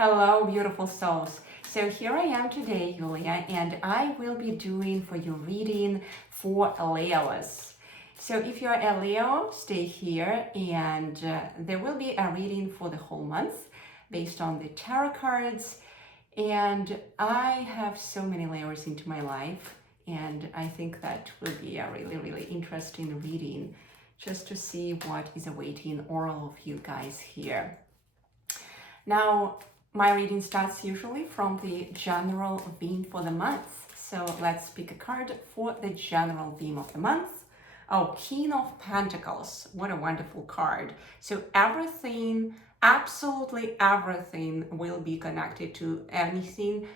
Hello, beautiful souls. So here I am today, Yulia, and I will be doing for you reading for Leos. So if you're a Leo, stay here, and there will be a reading for the whole month based on the tarot cards. And I have so many layers into my life, and I think that will be a really interesting reading just to see what is awaiting all of you guys here. Now, my reading starts usually from the general theme for the month. So let's pick a card for the general theme of the month. Oh, King of Pentacles. What a wonderful card. So everything, absolutely everything will be connected to anything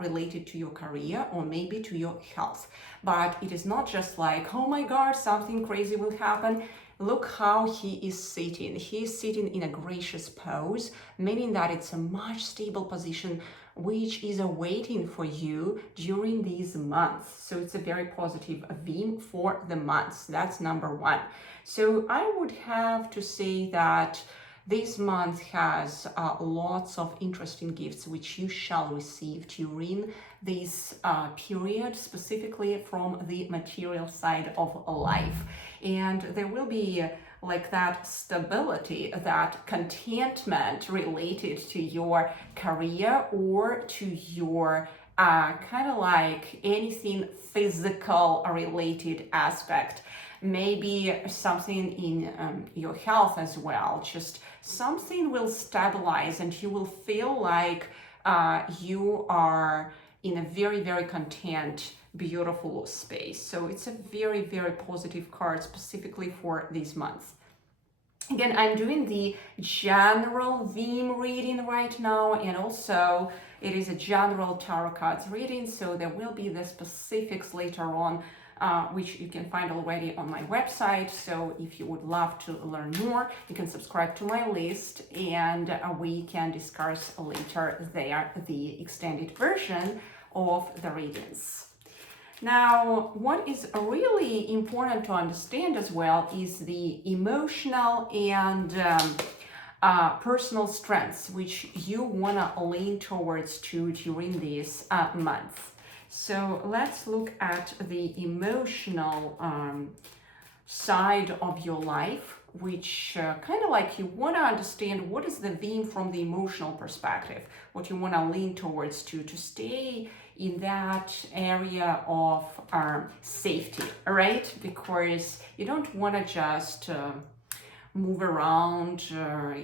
related to your career or maybe to your health. But it is not just like, oh my God, something crazy will happen. Look how he is sitting. He is sitting in a gracious pose, meaning that it's a much stable position which is awaiting for you during these months. So it's a very positive theme for the months. That's number one. So I would have to say that this month has lots of interesting gifts which you shall receive during this period, specifically from the material side of life. And there will be like that stability, that contentment related to your career or to your kind of like anything physical related aspect. Maybe something in your health as well. Just something will stabilize and you will feel like you are in a very content, beautiful space. So it's a very positive card specifically for this month. Again, I'm doing the general theme reading right now, and also it is a general tarot cards reading, so there will be the specifics later on, which you can find already on my website. So if you would love to learn more, you can subscribe to my list, and we can discuss later there the extended version of the readings. Now, what is really important to understand as well is the emotional and personal strengths which you want to lean towards during this month. So let's look at the emotional side of your life, which kind of like you want to understand what is the theme from the emotional perspective, what you want to lean towards to stay in that area of safety, right? Because you don't want to just move around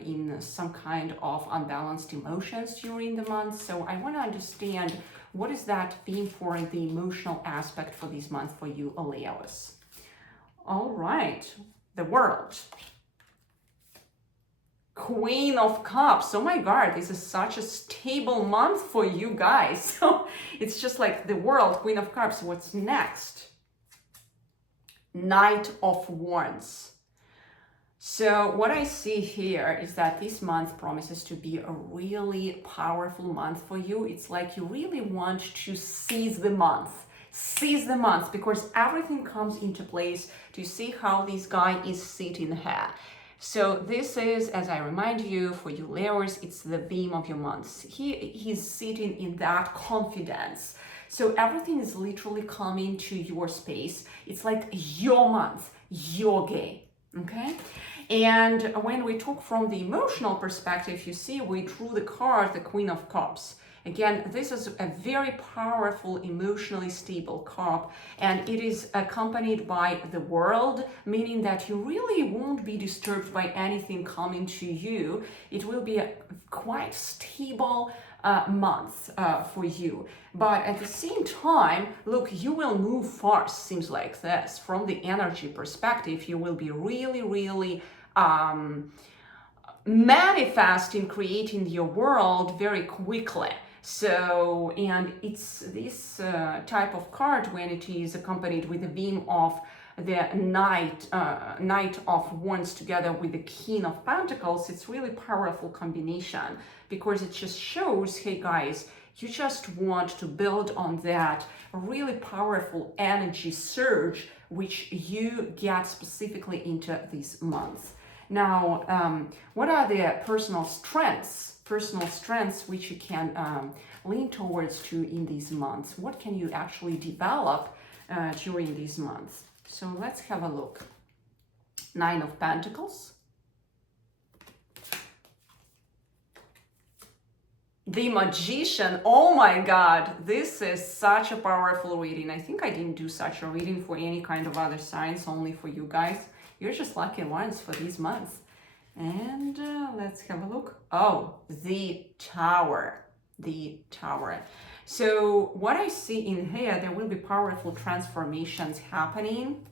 in some kind of unbalanced emotions during the month. So I want to understand what is that theme for the emotional aspect for this month for you, Leos. All right, the World. Queen of Cups. Oh my God, this is such a stable month for you guys. So it's just like the World, Queen of Cups. What's next? Knight of Wands. So what I see here is that this month promises to be a really powerful month for you. It's like you really want to seize the month. Seize the month, because everything comes into place to see how this guy is sitting here. So this is, as I remind you, for you Leos, it's the theme of your month. He's sitting in that confidence. So everything is literally coming to your space. It's like your month, your game, okay? And when we talk from the emotional perspective, you see we drew the card, the Queen of Cups. Again, this is a very powerful, emotionally stable cup, and it is accompanied by the World, meaning that you really won't be disturbed by anything coming to you. It will be a quite stable month for you. But at the same time, look, you will move fast, seems like this. From the energy perspective, you will be really manifesting, creating your world very quickly. So, and it's this type of card when it is accompanied with the theme of the Knight of Wands together with the King of Pentacles. It's really powerful combination, because it just shows, hey guys, you just want to build on that really powerful energy surge which you get specifically into this month. Now, what are the personal strengths personal strengths which you can lean towards to in these months. What can you actually develop during these months? So let's have a look. 9 of Pentacles. The Magician. Oh my God, this is such a powerful reading. I think I didn't do such a reading for any kind of other signs, only for you guys. You're just lucky ones for these months. And let's have a look. Oh, the Tower. The Tower. So what I see in here, there will be powerful transformations happening.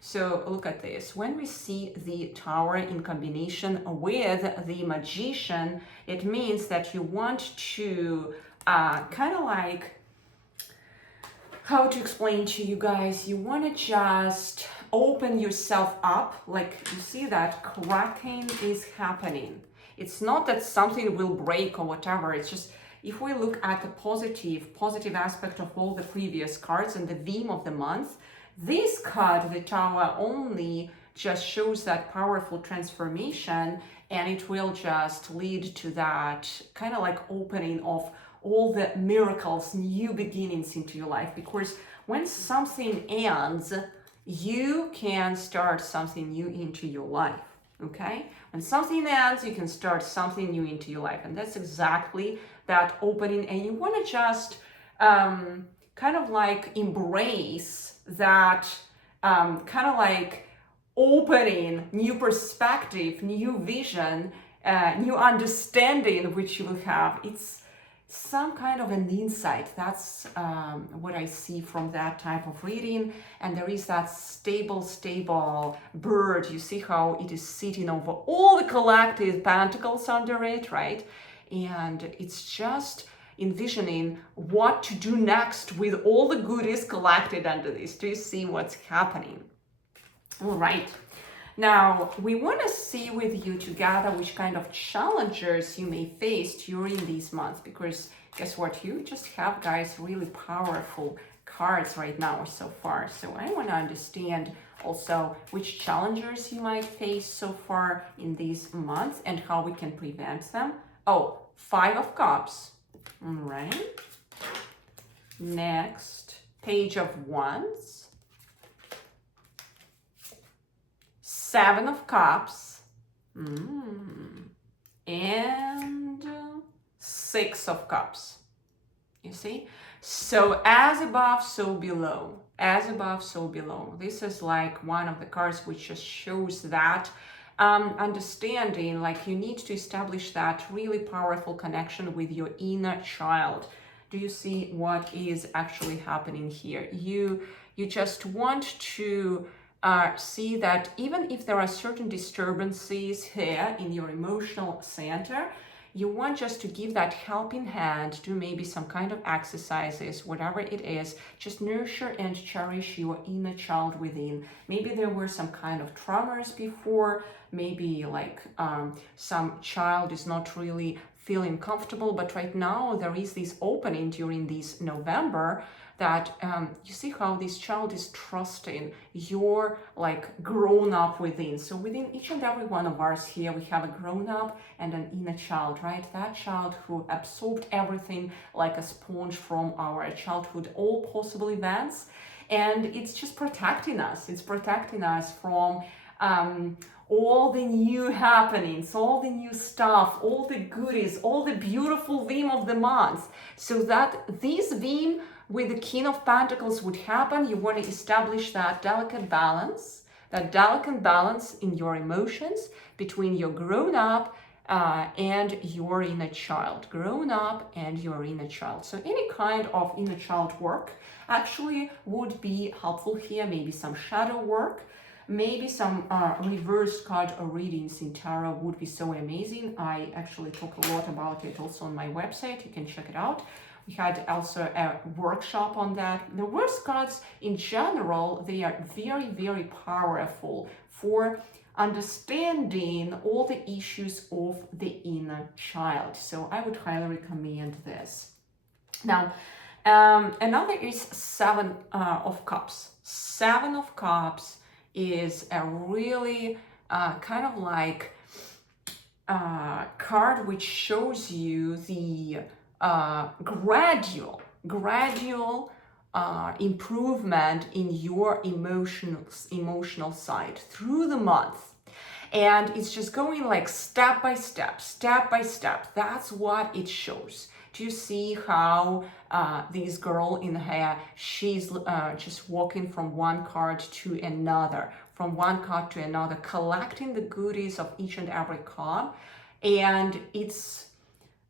So look at this. When we see the Tower in combination with the Magician, it means that you want to kind of like, how to explain to you guys, you want to just open yourself up. Like you see that cracking is happening. It's not that something will break or whatever. It's just, if we look at the positive aspect of all the previous cards and the theme of the month, this card, the Tower, only just shows that powerful transformation, and it will just lead to that kind of like opening of all the miracles, new beginnings into your life. Because when something ends, you can start something new into your life, okay? When something ends, you can start something new into your life. And that's exactly that opening. And you want to just kind of like embrace that kind of like opening, new perspective, new vision, new understanding which you will have. It's some kind of an insight. That's what I see from that type of reading. And there is that stable bird. You see how it is sitting over all the collected pentacles under it, right? And it's just envisioning what to do next with all the goodies collected under this. Do you see what's happening? All right. Now, we want to see with you together which kind of challenges you may face during these months, because guess what? You just have, guys, really powerful cards right now so far. So I want to understand also which challenges you might face so far in these months and how we can prevent them. Oh, 5 of Cups. All right. Next, Page of Wands. 7 of Cups. And 6 of Cups. You see? So as above, so below. As above, so below. This is like one of the cards which just shows that understanding, like you need to establish that really powerful connection with your inner child. Do you see what is actually happening here? You just want to see that even if there are certain disturbances here in your emotional center, you want just to give that helping hand, do maybe some kind of exercises, whatever it is, just nurture and cherish your inner child within. Maybe there were some kind of traumas before, maybe like some child is not really feeling comfortable, but right now there is this opening during this November that you see how this child is trusting your like grown up within. So within each and every one of us here, we have a grown up and an inner child, right? That child who absorbed everything like a sponge from our childhood, all possible events. And it's just protecting us. It's protecting us from all the new happenings, all the new stuff, all the goodies, all the beautiful theme of the month. So that this theme with the King of Pentacles would happen, you want to establish that delicate balance in your emotions between your grown up and your inner child. Grown up and your inner child. So any kind of inner child work actually would be helpful here. Maybe some shadow work. Maybe some reverse card readings in tarot would be so amazing. I actually talk a lot about it also on my website. You can check it out. We had also a workshop on that. The reverse cards in general, they are very, very powerful for understanding all the issues of the inner child. So I would highly recommend this. Now, another is 7 of Cups. 7 of Cups is a really kind of like card which shows you the gradual improvement in your emotional side through the month. And it's just going like step by step. That's what it shows. Do you see how this girl in hair, she's just walking from one card to another, collecting the goodies of each and every card. And it's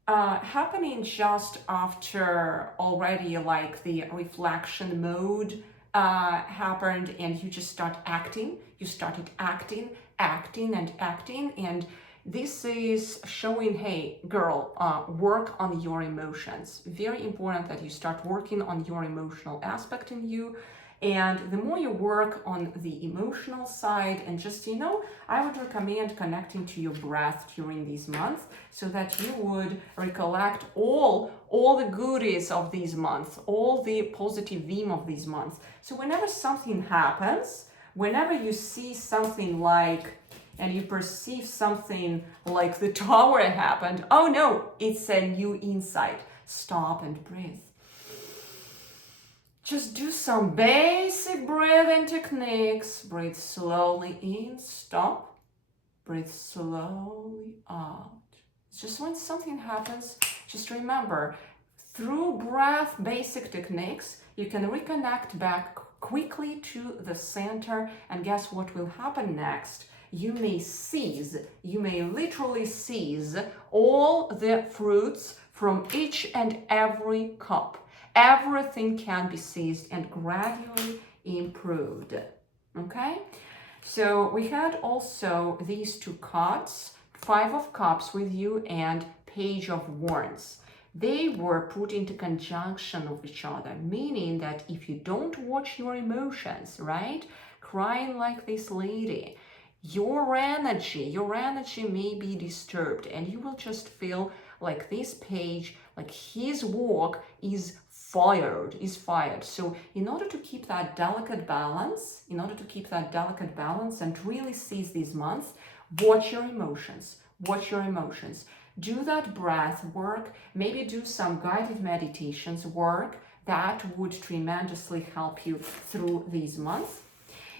happening just after already like the reflection mode happened, and you just start acting. You started acting, and this is showing, hey girl, work on your emotions. Very important that you start working on your emotional aspect in you. And the more you work on the emotional side, and just, you know, I would recommend connecting to your breath during these months, so that you would recollect all the goodies of these months, all the positive theme of these months. So whenever something happens, whenever you see something like, and you perceive something like the tower happened, oh no, it's a new insight. Stop and breathe. Just do some basic breathing techniques. Breathe slowly in, stop. Breathe slowly out. It's just when something happens, just remember, through breath basic techniques, you can reconnect back quickly to the center, and guess what will happen next? You may literally seize all the fruits from each and every cup. Everything can be seized and gradually improved. Okay? So we had also these two cards, Five of Cups with you and Page of Wands. They were put into conjunction of each other, meaning that if you don't watch your emotions, right? Crying like this lady, your energy may be disturbed, and you will just feel like this page, like his work is fired. So in order to keep that delicate balance, and really seize these months, watch your emotions. Do that breath work, maybe do some guided meditations work that would tremendously help you through these months.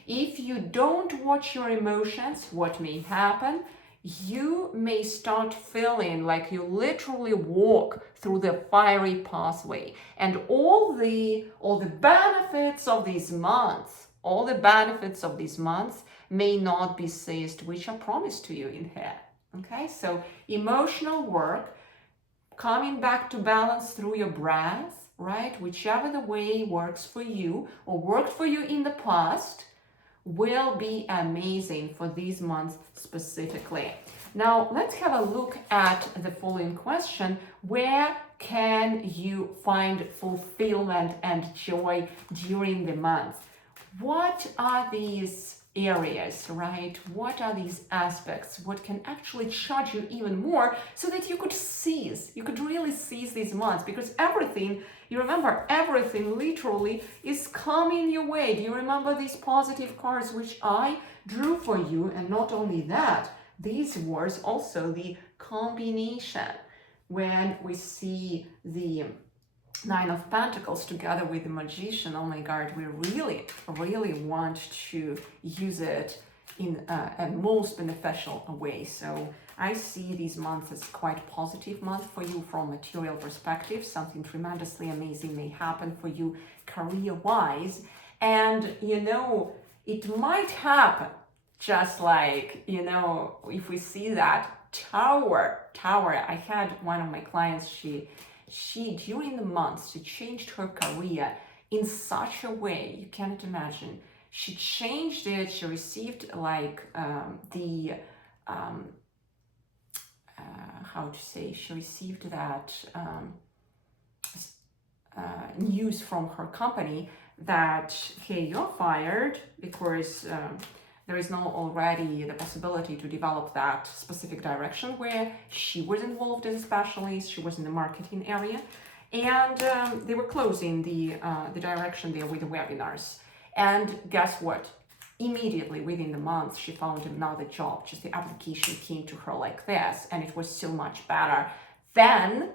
If you don't watch your emotions, what may happen? You may start feeling like you literally walk through the fiery pathway, and all the benefits of these months, may not be seized, which are promised to you in here. Okay, so emotional work, coming back to balance through your breath, right? Whichever the way works for you or worked for you in the past, will be amazing for these months specifically. Now, let's have a look at the following question. Where can you find fulfillment and joy during the month? What are these areas, right? What are these aspects? What can actually charge you even more so that you could really seize these months? Because everything, you remember, everything literally is coming your way. Do you remember these positive cards which I drew for you? And not only that, these was also the combination. When we see the Nine of Pentacles together with the Magician, oh my God, we really want to use it in a most beneficial way. So I see these months as quite positive month for you from material perspective. Something tremendously amazing may happen for you career-wise. And, you know, it might happen just like, you know, if we see that tower. I had one of my clients, she during the months, she changed her career in such a way you cannot imagine. She changed it. She received like she received that news from her company that, hey, you're fired because there is no already the possibility to develop that specific direction where she was involved as a specialist. She was in the marketing area, and they were closing the direction there with the webinars. And guess what? immediately within the month, she found another job. Just the application came to her like this, and it was so much better than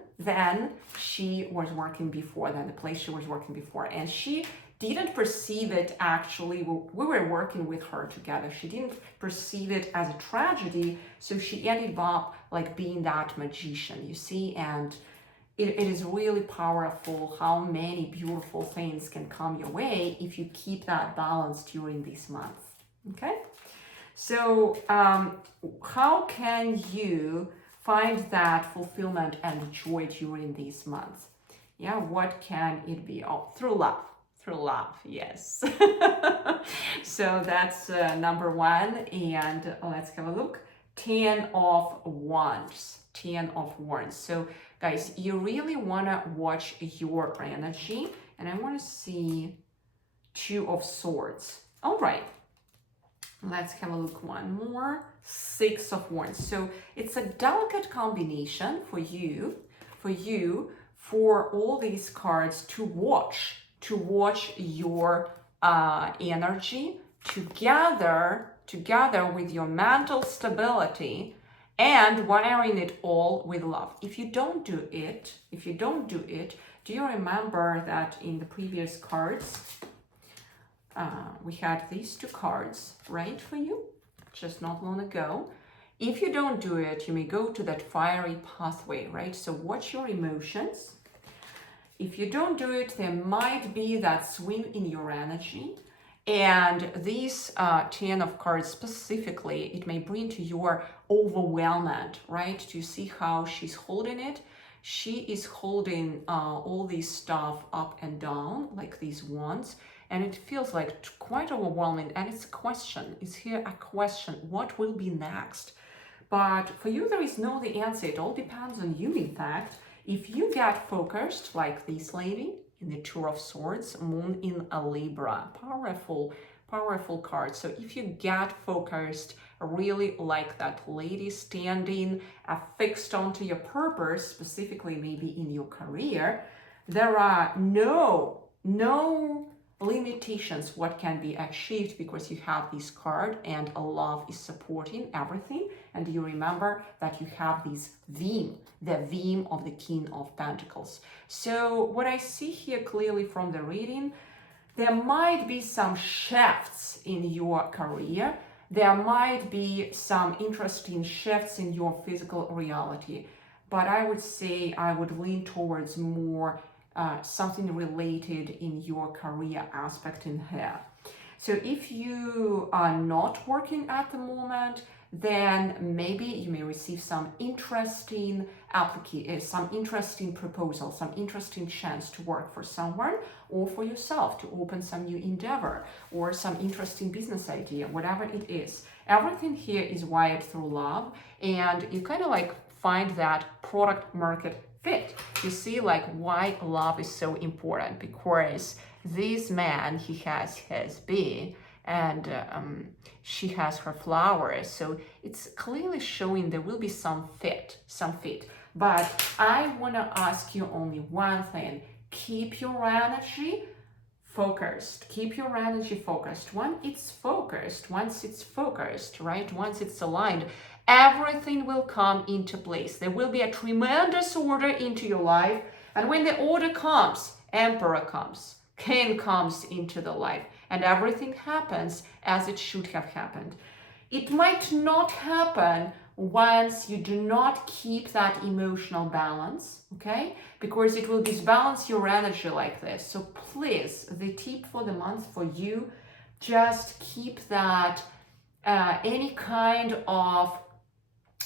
she was working before, than the place she was working before. And she didn't perceive it actually, we were working with her together. She didn't perceive it as a tragedy, so she ended up like being that magician, you see. And it is really powerful how many beautiful things can come your way if you keep that balance during this month. Okay, so how can you find that fulfillment and joy during these months? Yeah, what can it be? Oh, through love. Through love, yes. So that's number one. And let's have a look. 10 of Wands. 10 of Wands. So guys, you really want to watch your energy. And I want to see 2 of Swords. All right. Let's have a look one more. 6 of Wands. So it's a delicate combination for you, for all these cards to watch your energy together with your mental stability and wiring it all with love. If you don't do it, do you remember that in the previous cards, we had these 2 cards, right, for you, just not long ago. If you don't do it, you may go to that fiery pathway, right? So watch your emotions. If you don't do it, there might be that swing in your energy. And these 10 of cards specifically, it may bring to your overwhelmment, right? Do you see how she's holding it? She is holding all this stuff up and down, like these wands. And it feels like quite overwhelming. And it's a question. Is here a question? What will be next? But for you, there is no the answer. It all depends on you, in fact. If you get focused, like this lady in the 2 of Swords, Moon in a Libra, powerful card. So if you get focused, really like that lady, standing fixed onto your purpose, specifically maybe in your career, there are no limitations what can be achieved because you have this card and love is supporting everything. And you remember that you have this 𝐴𝐵, the 𝐴𝐵 of the King of Pentacles. So what I see here clearly from the reading, there might be some shifts in your career. There might be some interesting shifts in your physical reality. But I would say I would lean towards more something related in your career aspect in here. So if you are not working at the moment, then maybe you may receive some interesting some interesting proposal, some interesting chance to work for someone or for yourself, to open some new endeavor or some interesting business idea, whatever it is. Everything here is wired through love, and you kind of like find that product market fit. You see like why love is so important, because this man, he has his bee and she has her flowers, so it's clearly showing there will be some fit. But I want to ask you only one thing: keep your energy focused. Keep your energy focused. Once it's focused, right? Once it's aligned, everything will come into place. There will be a tremendous order into your life. And when the order comes, Emperor comes, King comes into the life, and everything happens as it should have happened. It might not happen once you do not keep that emotional balance, okay? Because it will disbalance your energy like this. So please, the tip for the month for you, just keep that any kind of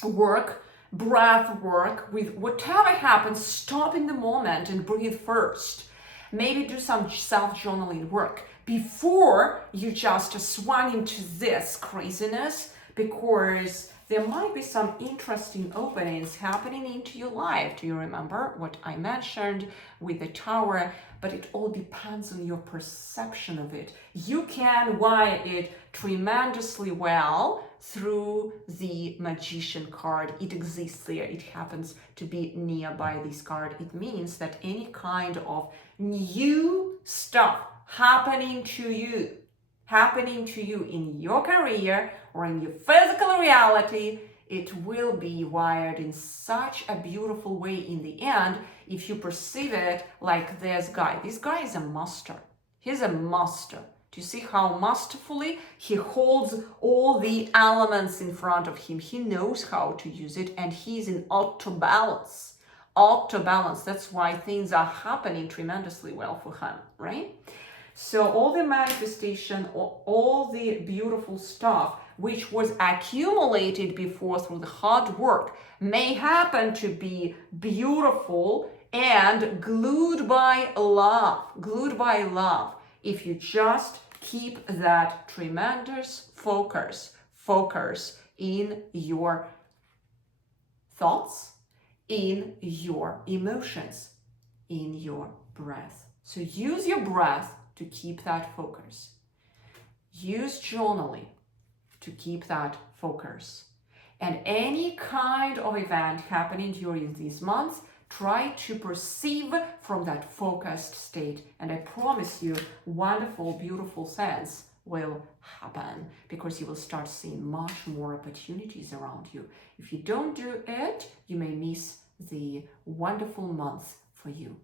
work, breath work, with whatever happens, stop in the moment and breathe first. Maybe do some self-journaling work before you just swung into this craziness, because there might be some interesting openings happening into your life. Do you remember what I mentioned with the Tower? But it all depends on your perception of it. You can wire it tremendously well through the Magician card. It exists there. It happens to be nearby this card. It means that any kind of new stuff happening to you, happening to you in your career or in your physical reality, it will be wired in such a beautiful way in the end if you perceive it like this guy. This guy is a master. He's a master. Do you see how masterfully he holds all the elements in front of him? He knows how to use it, and he's in auto balance. Auto balance. That's why things are happening tremendously well for him, right? So all the manifestation, all the beautiful stuff which was accumulated before through the hard work may happen to be beautiful and glued by love, if you just keep that tremendous focus in your thoughts, in your emotions, in your breath. So use your breath to keep that focus. Use journaling to keep that focus. And any kind of event happening during these months, try to perceive from that focused state. And I promise you, wonderful, beautiful things will happen because you will start seeing much more opportunities around you. If you don't do it, you may miss the wonderful month for you.